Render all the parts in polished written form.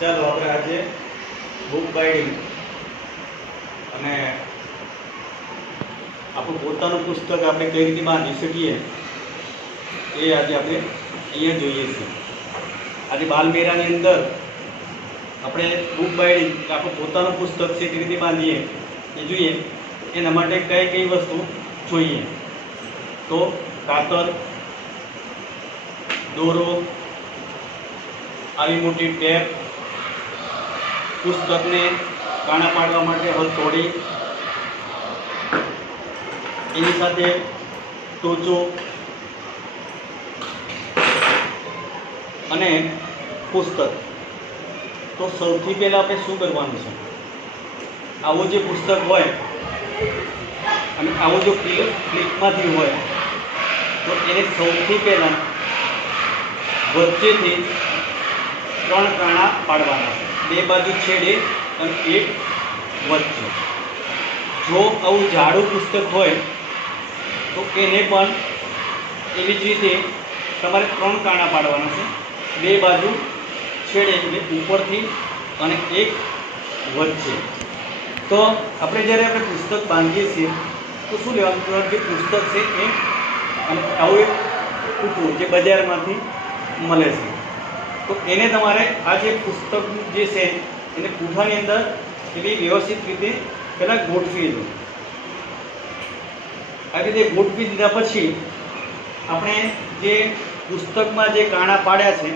ચાલો આપણે આજે બુક બાઇડિંગ અને આપણું પોતાનું પુસ્તક આપણે કઈ રીતે બાંધી શકીએ એ આજે આપણે અહીંયા જોઈએ છીએ. આજે બાલમેળાની અંદર આપણે બુક બાઇડિંગ આપણું પોતાનું પુસ્તક છે કેવી રીતે બાંધીએ એ જોઈએ. એના માટે કઈ કઈ વસ્તુ જોઈએ તો કાતર, દોરો, આવી મોટી ટેપ, પુસ્તકને કાણા પાડવા માટે હથોડી, એની સાથે ટોચો અને પુસ્તક. તો સૌથી પહેલાં આપણે શું કરવાનું છે, આવું જે પુસ્તક હોય અને આવું જો ક્લિપમાંથી હોય તો એને સૌથી પહેલાં વચ્ચેથી 3 કાણા પાડવાના, 2 બાજુ છેડે અને 1 વચ્ચે. જો આવું જાડું પુસ્તક હોય તો એને પણ એવી જ રીતે તમારે 3 કાણા પાડવાના છે, 2 બાજુ છેડે એટલે ઉપરથી અને 1 વચ્ચે. તો આપણે જ્યારે આપણે પુસ્તક બાંધીએ છીએ તો શું લેવાનું, જે પુસ્તક છે એ અને આવું એક પૂઠું જે બજારમાંથી મળે છે તો એને તમારે આ જે પુસ્તક જે છે એને પૂઠાની અંદર એવી વ્યવસ્થિત રીતે પહેલાં ગોઠવી દો. આ રીતે ગોઠવી દીધા પછી આપણે જે પુસ્તકમાં જે કાણા પાડ્યા છે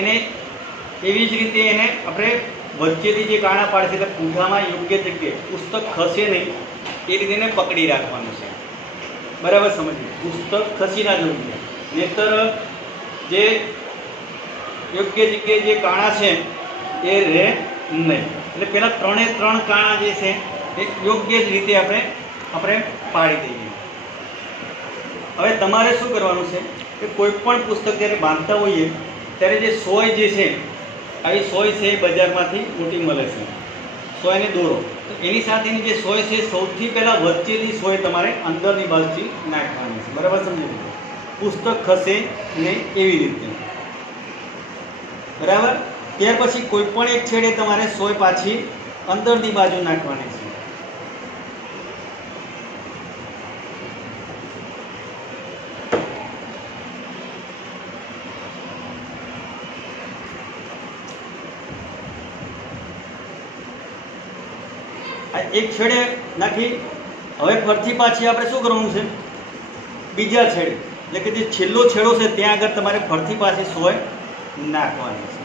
એને એવી જ રીતે એને આપણે વચ્ચેથી જે કાણા પાડે છે એટલે પૂઠામાં યોગ્ય જગ્યાએ પુસ્તક ખસે નહીં એ રીતે એને પકડી રાખવાનું છે. બરાબર સમજીએ, પુસ્તક ખસી ના જવું જોઈએ, નહીંતર જે યોગ્ય જગ્યાએ જે કાણા છે એ રહે નહીં. એટલે પહેલાં 3 કાણા જે છે એ યોગ્ય જ રીતે આપણે પાડી દઈએ. હવે તમારે શું કરવાનું છે કે કોઈ પણ પુસ્તક જ્યારે બાંધતા હોઈએ ત્યારે જે સોય જે છે આવી સોય છે એ બજારમાંથી મોટી મળે છે, સોયને દોરો. તો એની સાથેની જે સોય છે સૌથી પહેલાં વચ્ચેની સોય તમારે અંદરની બાજુથી નાખવાની છે. બરાબર સમજી લો, પુસ્તક ખસે ને એવી રીતે. બરાબર. ત્યાર પછી કોઈ પણ એક છેડે તમારે સોય પાછી અંદરની બાજુ નાખવાની છે. આ એક છેડે નાખી હવે ફરતી પાછી આપણે શું કરવાનું છે, બીજા છેડે એટલે કે જે છેલ્લો છેડો છે ત્યાં આગળ તમારે ફરતી પાછી સોય નાખવાની છે.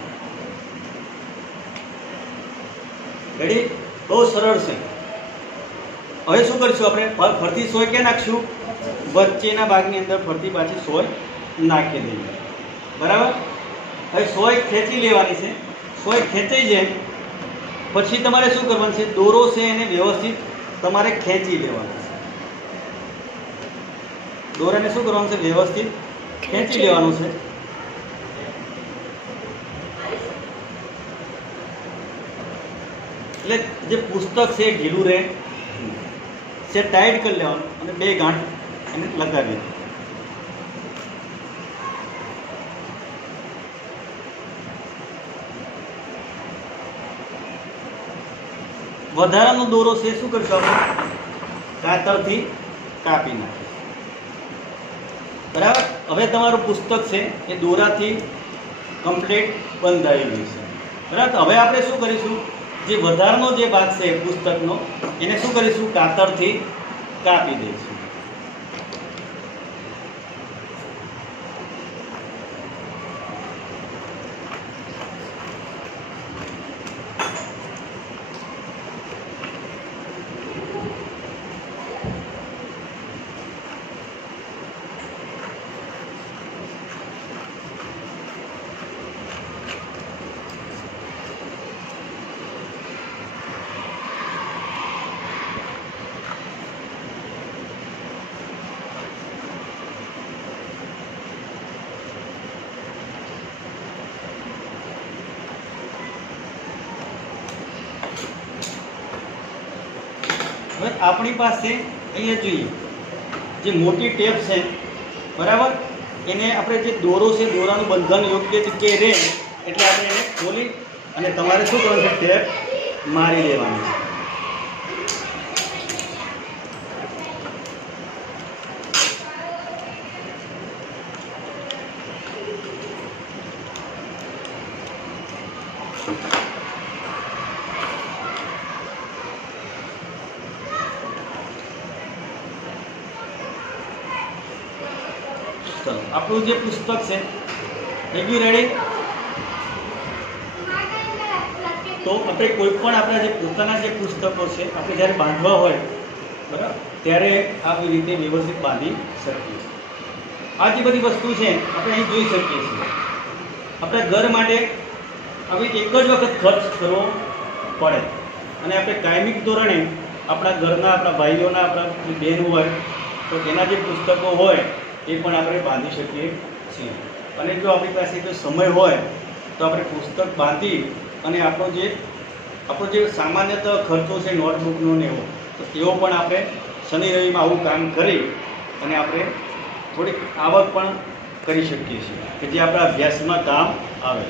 રેડી? બહુ સરળ છે. હવે શું કરીશું, આપણે ફરતી સોય ક્યાં નાખશું, વચ્ચેના ભાગની અંદર ફરતી પાછી સોય નાખી દઈએ. બરાબર. હવે સોય ખેંચી લેવાની છે. સોય ખેંચાઈ જાય પછી તમારે શું કરવાનું છે, દોરો છે એને વ્યવસ્થિત તમારે ખેંચી લેવાનો છે. દોરાને શું કરવાનું છે, વ્યવસ્થિત ખેંચી લેવાનું છે. એટલે જે પુસ્તક છે એ ઢીલું રહે છે, ટાઈટ કરી લેવાનું અને 2 ગાંઠ એને લગાવી. વધારાનો દોરો છે શું કરશું, આપણે કાતરથી કાપી નાખીશું. બરાબર. હવે તમારું પુસ્તક છે એ દોરાથી કમ્પ્લીટ બંધાઈ ગયું છે. બરાબર. હવે આપણે શું કરીશું, જે વધારાનો જે ભાગ છે પુસ્તકનો એને શું કરીશું, કાતરથી કાપી દઈશું. હવે આપણી પાસે અહીંયા જોઈએ જે મોટી ટેપ છે, બરાબર, એને આપણે જે દોરો છે દોરાનું બંધન યોગ્ય જગ્યાએ રહે એટલે આપણે એને ખોલી અને તમારે શું કરવાનું છે? ટેપ મારી દેવાની છે. ચલો, આપણું જે પુસ્તક છે એ બી રેડી. તો આપણે કોઈ પણ આપણા જે પોતાના જે પુસ્તકો છે આપણે જ્યારે બાંધવા હોય બરાબર ત્યારે આવી રીતે વ્યવસ્થિત બાંધી શકીએ. આ જે બધી વસ્તુ છે આપણે અહીં જોઈ શકીએ છીએ. આપણા ઘર માટે આવી એક જ વખત ખર્ચ કરવો પડે અને આપણે કાયમિક ધોરણે આપણા ઘરના આપણા ભાઈઓના આપણા બહેન હોય તો એના જે પુસ્તકો હોય એ પણ આપણે બાંધી શકીએ છીએ. અને જો આપણી પાસે જો સમય હોય તો આપણે પુસ્તક બાંધી અને આપણો જે સામાન્યતઃ ખર્ચો છે નોટબુકનો ને એવો તો એવો પણ આપણે શનિ રવિમાં આવું કામ કરી અને આપણે થોડીક આવક પણ કરી શકીએ છીએ કે જે આપણા અભ્યાસમાં કામ આવે.